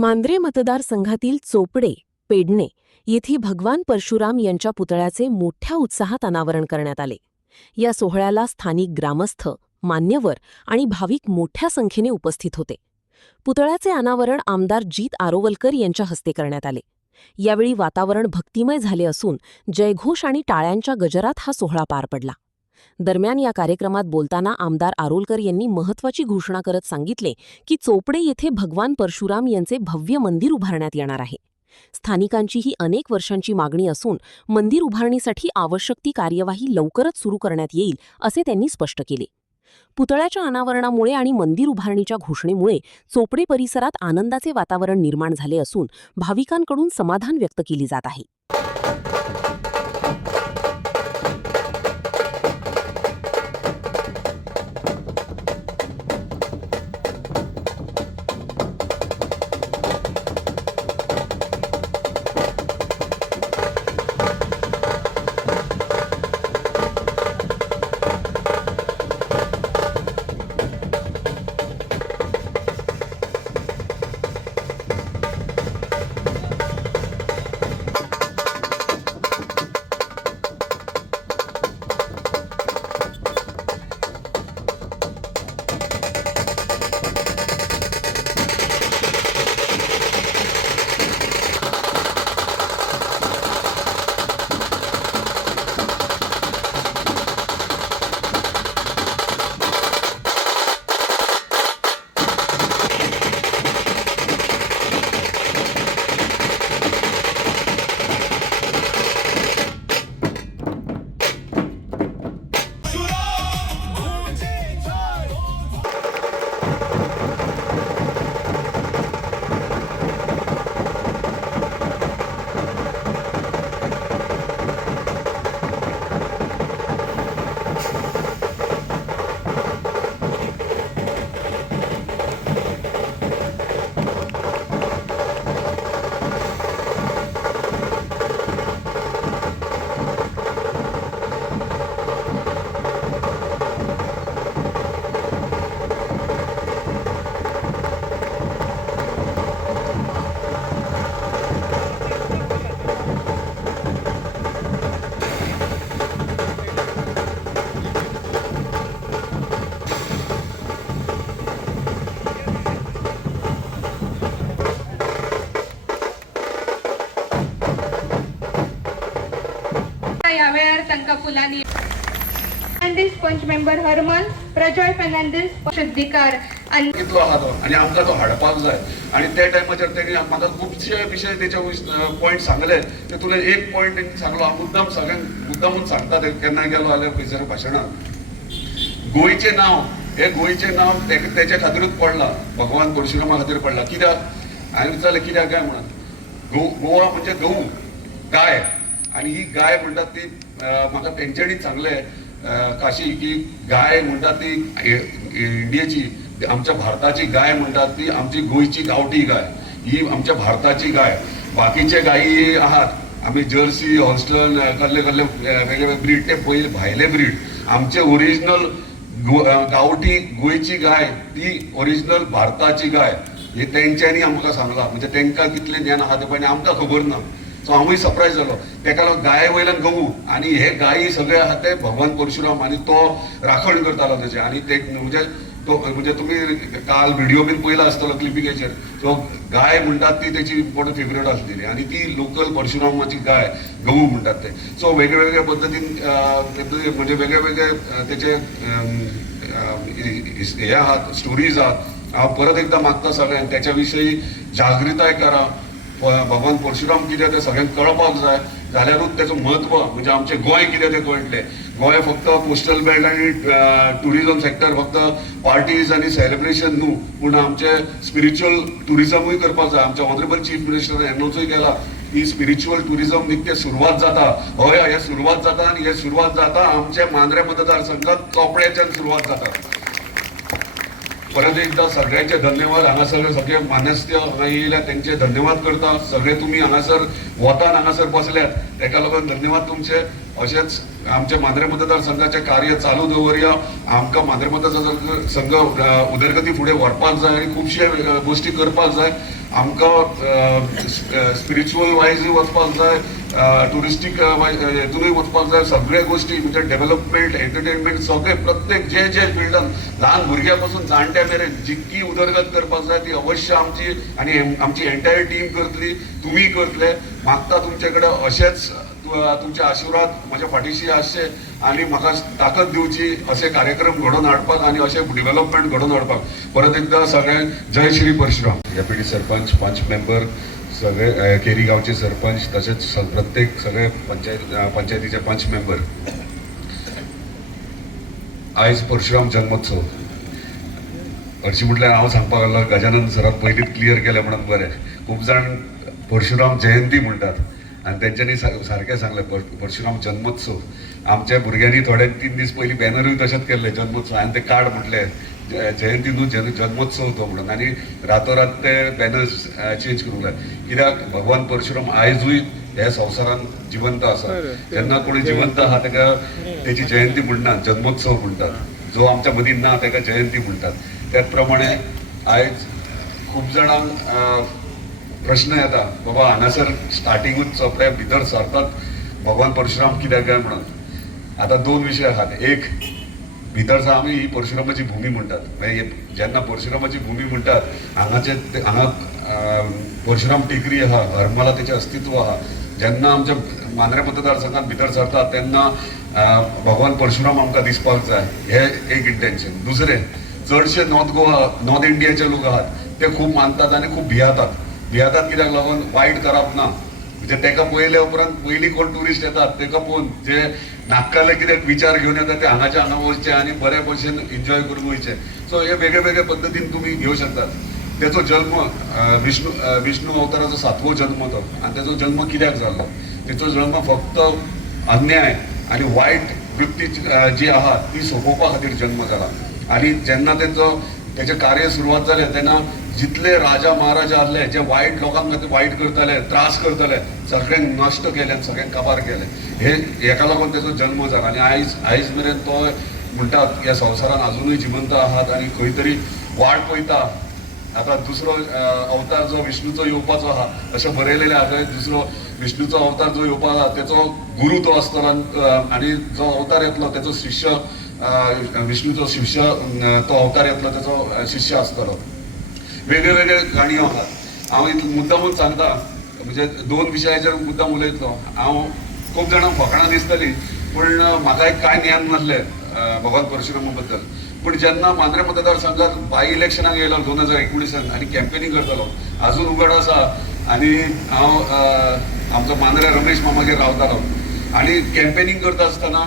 मांद्रे मतदारसंघातील चोपडे, पेडणे येथे भगवान परशुराम यांच्या पुतळ्याचे मोठ्या उत्साहात अनावरण करण्यात आले। या सोहळ्याला स्थानिक ग्रामस्थ, मान्यवर आणि भाविक मोठ्या संख्येने उपस्थित होते। पुतळ्याचे अनावरण आमदार जीत आरोवलकर यांच्या हस्ते करण्यात आले। यावेळी वातावरण भक्तिमय झाले असून जयघोष आणि टाळ्यांच्या गजरात हा सोहळा पार पडला। दरम्यान या कार्यक्रमात बोलताना आमदार आरोलकर यांनी महत्त्वाची घोषणा करत सांगितले की चोपडे येथे भगवान परशुराम यांचे भव्य मंदिर उभारण्यात येणार आहे। स्थानिकांची ही अनेक वर्षांची मागणी असून मंदिर उभारणीसाठी आवश्यक ती कार्यवाही लवकरच सुरू करण्यात येईल असे त्यांनी स्पष्ट केले। पुतळ्याच्या अनावरणामुळे आणि मंदिर उभारणीच्या घोषणेमुळे चोपडे परिसरात आनंदाचे वातावरण निर्माण झाले असून भाविकांकडून समाधान व्यक्त केले जात आहे। यावेळेर तांकां फुलांनी फर्नांडीस पंच मेंबर हरमन प्रजॉय फर्नांडीस शुद्धीकार आणि आमकां तो हाडपाक जाय आणि त्या टायमाचेर तेणी म्हाका खुबशे विशय तेचे पॉयंट सांगले ते तुला एक पॉयंट तेणी सांगलो हांव मुद्दाम सगळ्यांक मुद्दामूच सांगता ते केन्ना गेलो जाल्यार खंयसर भाशणांत गोंयचें नांव हे गोंयचें नांव तेच्या खातीरूच पडलां भगवान परशुरामा खातीर पडलां कित्याक हांवें विचारलें कित्याक काय म्हणून गोवा म्हणजे गहू गाय आणि ही गाय म्हणतात ती म्हाका तेंच्यांनी सांगले काशी की गाय म्हणतात ती इंडियेची आमच्या भारताची गाय म्हणतात ती आमची गोंयची गांवठी गाय ही आमच्या भारताची गाय बाकीचे गायी आहात आम्ही जर्सी हॉस्टन कसले कसले वेगवेगळे ब्रीड ते पहिले भायले ब्रीड आमचे ओरिजिनल गांवठी गोंयची गाय ती ओरिजिनल भारताची गाय हे तेंच्यांनी आमकां सांगला म्हणजे तेंकां कितलें ज्ञान आहा ते पण आमकां खबर ना सो हांवूय सरप्रायज जालो तेका लागून गाये वयल्यान गहू आणि हे गायी सगळे आहा ते भगवान परशुराम आणि तो राखण करतालो तेचे आणि ते म्हणजे तुम्ही काल व्हिडिओ बीन पयला आसतलो क्लिपिकेचेर सो गाय म्हणतात ती त्याची मोठी फेवरेट आसलेली आणि ती लोकल परशुरामाची गाय गहू म्हणतात ते सो वेगवेगळ्या पद्धतीन म्हणजे वेगळे त्याचे हे आहात स्टोरीज आहात हांव परत एकदा मागता सगळ्यांक त्याच्याविषयी जागृताय करा भगवान परशुराम कितें ते सगळ्यांक कळपाक जाय जाल्यारूच त्याचं महत्व म्हणजे आमचे गोंय कितें तें कळटलें गोंय फक्त कोस्टल बेल्ट आणि टुरिझम सेक्टर फक्त पार्टीज आणि सेलिब्रेशन न्हू पूण आमचे स्पिरिच्युअल टुरिझमूय करपाक जाय आमच्या ऑनरेबल चीफ मिनिस्टर एनोचूय केला की स्पिरिच्युअल टुरिझम नित्य सुरवात जाता हय हे सुरवात जाता आणि हे सुरवात जाता आमच्या मांद्रे मतदारसंघात चोपड्याच्यान सुरवात जाता परत एकदा सगळ्यांचे धन्यवाद हांगासर सगळे मान्यस्थ हांगा येयल्या त्यांचे धन्यवाद करता सगळे तुम्ही हांगासर वतान हांगासर बसल्यात तेका लागून धन्यवाद तुमचे अशेंच आमच्या मांद्रे मतदारसंघाचे कार्य चालू दवरया आमकां मांद्रे मतदारसंघ उदरगती फुडें व्हरपाक जाय आनी खुबशे गोष्टी करपाक जाय आमकां स्पिरिच्युअल वायजूय वचपाक जाय, टुरिस्टीक हितूनय वचपाक जाय. सगळे गोश्टी म्हणजे डेव्हलपमेंट, एंटरटेनमेंट सगळे प्रत्येक जे फिल्डान ल्हान भुरग्यां पासून जाणट्या मेरेन जितकी उदरगत करपाक जाय ती अवश्य आमची आनी आमची एंटायर टीम करतली, तुमी करतले. मागता तुमचे कडेन अशेंच तुमचे आशिर्वाद म्हज्या फाटीशी आसचे आनी म्हाका ताकद दिवची असे कार्यक्रम घडोवन हाडपाक आनी अशें डेव्हलपमेंट घडोवन हाडपाक. परत एकदा सगळ्यांक जय श्री परशुराम. डेप्युटी सरपंच, पंच मेंबर, सगळे केरी गांवचे सरपंच, तसेच प्रत्येक सगळे पंचायतीचे पंच मेंबर. आयज परशुराम जन्मोत्सव. हरशीं म्हटल्यार हांव सांगपाक लागलो गजानन सराक पयलींच क्लियर केलें म्हणून बरें. खूब जाण परशुराम जयंती म्हणटात आनी तेंच्यांनी सारकें सांगलें परशुराम जन्मोत्सव. आमच्या भुरग्यांनी थोडे 3 दीस पयलीं बॅनरूय तशेंच केल्ले जन्मोत्सव, हांवें ते कार्ड म्हटले जयंती न्हू जन्मोत्सव तो म्हणून, आनी रातोरात ते बॅनर्स चेंज करूंक जाय. कित्याक भगवान परशुराम आयजूय ह्या संवसारान जिवंत आसा. जेन्ना कोणी जिवंत आहा ताका तेची जयंती म्हणनात, जन्मोत्सव म्हणटात. जो आमच्या मदीं ना ताका जयंती म्हणटात. त्याच प्रमाणे आयज खूब जाणांक प्रश्न येता बाबा हांगासर स्टार्टिंगूच सोंपल्या भितर सरतात भगवान परशुराम कित्याक काय म्हणून. आता 2 विशय आहात. एक, भितर आमी ही परशुरामाची भूमी म्हणटात. जेन्ना परशुरामाची भूमी म्हणटात हांगा परशुराम टेकरी आहा, हरमला तेचें अस्तित्व आहा. जेन्ना आमच्या मांद्रे मतदारसंघात भितर सरतात तेन्ना भगवान परशुराम आमकां दिसपाक जाय, हे एक इंटेन्शन. दुसरें, चडशे नॉर्थ इंडियाचे लोक आहात ते खूब मानतात आनी खूब भियातात कित्याक लागून वायट करप ना. म्हणजे तेका पयले उपरांत पयलीं कोण ट्युरिस्ट येतात तेका पळोवन जे नाक्काले कितें विचार घेवन येतात ते हांगा वचचे आनी बरे भशेन एन्जॉय करून वयचे. सो हे वेगळे वेगळे पद्दतीन तुमी घेवं शकतात. तेचो जल्म विष्णू अवताराचो 7वो जल्म तो, आनी तेचो जल्म कित्याक जाल्लो? तेचो जल्म फक्त अन्याय आनी वायट वृत्ती जी आहा ती सोंपोवपा खातीर जल्म जाला. आनी जेन्ना तेचें कार्य सुरवात जालें तेन्ना जितले राजा महाराजा आसले जे वायट लोकांक खातीर वायट करताले, त्रास करताले, सगळ्यांक नश्ट केले, सगळ्यांक काबार केले. हेका लागून तेचो जल्म जाला. आनी आयज मेरेन तो म्हणटात ह्या संवसारान अजुनूय जिवंत आहात आनी खंय तरी वाट पळयता. आता दुसरो अवतार जो विष्णूचो येवपाचो आहा अशें बरयलेलें आहा. दुसरो विष्णूचो अवतार जो येवपाक आहा तेचो गुरू तो आसतलो आनी जो अवतार येतलो तेचो शिष्य, विष्णूचो शिष्य तो अवतार येतलो तेचो शिष्य आसतलो. वेगळे वेगळे गाणयो आहात. हांव मुद्दामूच सांगता, म्हणजे 2 विशयाचेर मुद्दाम उलयतलो. हांव खूब जाणांक फकाणां दिसतलीं पूण म्हाका एक कांय ज्ञान नासलें भगवान परशुरामा बद्दल. पूण जेन्ना मांद्रे मतदारसंघात बाय इलेक्शनाक येयलो 2019 आनी कॅम्पेनींग करतालो, आजून उगड आसा. आनी हांव आमचो मांद्रे रमेश मामागेर रावतालो आनी कॅम्पेनींग करता आसतना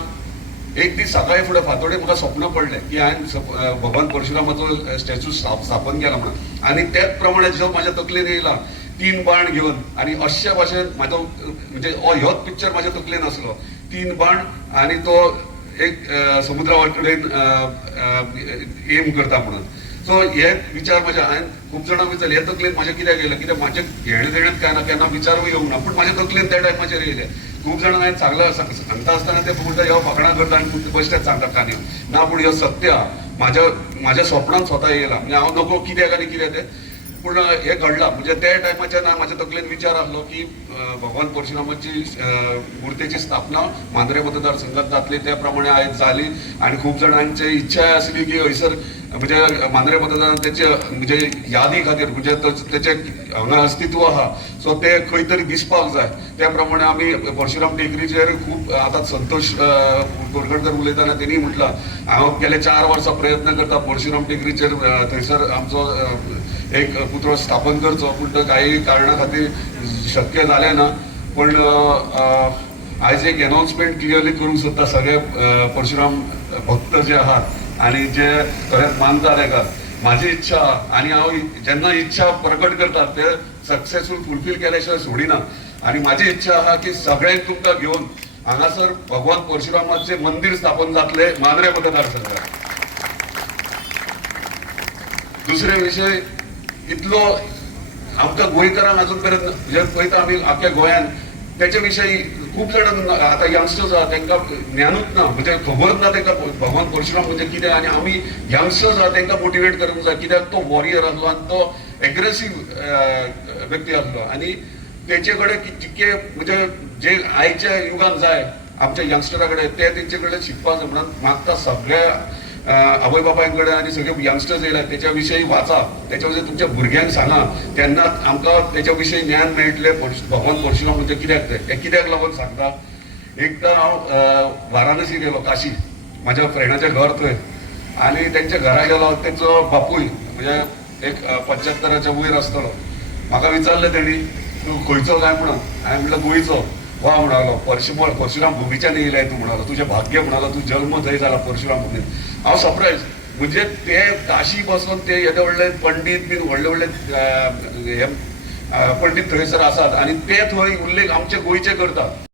एक दीस सकाळी फुडें फांतोडेर म्हाका स्वप्न पडलें की हांवें भगवान परशुरामाचो स्टॅच्यू स्थापन केला म्हणून. आनी त्याच प्रमाणे जो म्हाज्या तकलेन येयला 3 बाण घेवन आनी अशे भाशेन म्हाजो म्हणजे ह्योच पिक्चर म्हाज्या तकलेन आसलो. 3 बाण आनी तो एक समुद्रा कडेन एम करता म्हणून. सो हे विचार म्हाज्या हांवें खूब जाणांक विचारले हे तकलेन म्हाज्या कित्याक येयलें, कित्याक म्हाजे घेणे देण्यात काय ना केन्ना विचारूय येवंक ना, पूण म्हाज्या तकलेन त्या टायमाचेर येयले. खूब जाणांक हांवें सांगता आसतना ते म्हणटा ह्यो फकाणां करता आनी बेश्टेच सांगता कांय ना, पूण ह्यो सत्य आहा. म्हाज्या स्वप्नांत स्वता येयला. म्हणजे हांव नको कित्याक आनी कितें तें, पूण हे घडलां. म्हणजे त्या टायमाच्यान म्हाज्या तकलेन विचार आसलो की भगवान परशुरामाची मुर्तेची स्थापना मांद्रे मतदारसंघात जातली, त्या प्रमाणे आयज जाली. आनी खूब जाणांची इच्छाय आसली की हयसर म्हणजे मांद्रे मतदारान तेचे म्हणजे यादी खातीर म्हणजे तेचे हांगा अस्तित्व आहा. सो ते खंय तरी दिसपाक जाय. त्या प्रमाणे आमी परशुराम टेकरीचेर खूब आतां संतोष कोरगडकर उलयताना तेणी म्हटलां हांव गेले 4 वर्सां प्रयत्न करता परशुराम टेकरीचेर थंयसर आमचो एक पुतळो स्थापन करचो, पूण तो काही कारणां खातीर शक्य जालें ना. पण आयज एक अनाउन्समेंट क्लियरली करूंक सोदता सगळे परशुराम भक्त जे आहात आनी जे खरेंच मानता तेका. म्हाजी इच्छा आनी हांव जेन्ना इच्छा प्रकट करता ते सक्सेसफूल फुलफील केल्या शिवाय सोडिना. आनी म्हाजी इच्छा आहा की सगळ्यांक तुमकां घेवन हांगासर भगवान परशुरामाचे मंदिर स्थापन जातले मांद्रे मतदारसंघात. दुसरे विशय इतलो आमकां गोंयकारांक अजून पर्यंत जे पळयता आमी आख्या गोंयान त्याच्या विशयी खूप जण आता यंगस्टर्स आहात तांकां ज्ञानूच ना, म्हणजे खबर ना तांकां भगवान परशुराम म्हणजे कितें. आनी आमी यंगस्टर्स आहात तांकां मोटिवेट करूंक जाय, कित्याक तो वॉरियर आसलो आनी तो एग्रेसीव व्यक्ती असलो आणि तेचे कडेन जितके म्हणजे जे आयच्या युगान जाय आमच्या यंगस्टराकडे ते तेंचे कडेन शिकपाक म्हणून मागता सगळ्या आवय बापायकडे आणि सगळे यंगस्टर्स येयल्यात त्याच्या विशयी वाचा, त्याच्या विशयी तुमच्या भुरग्यांक सांगा, तेन्ना आमकां त्याच्या विशयी ज्ञान मेळटलें. भगवान परशुराम म्हणजे कित्याक ते कित्याक लागून सांगता. एकदां हांव वाराणसी गेलो, काशी, माझ्या फ्रेंडाचें घर थंय आणि त्यांच्या घरा गेलो. तेचो बापूय म्हणजे एक 75च्या वयर आसतलो. म्हाका विचारलें तेणी तूं खंयचो काय म्हणून. हांवें म्हणलें गोंयचो. वा म्हणालो परशुराम भुमीच्यान येयलाय तू म्हणालो, तुझे भाग्य म्हणालो, तू जन्म थंय जाला परशुराम भूमीत. हांव सरप्रायज. म्हणजे ते काशी बसून ते येदे व्हडले पंडीत बीन व्हडले व्हडले पंडीत थंयसर आसात आणि ते थंय उल्लेख आमचे गोंयचे करतात.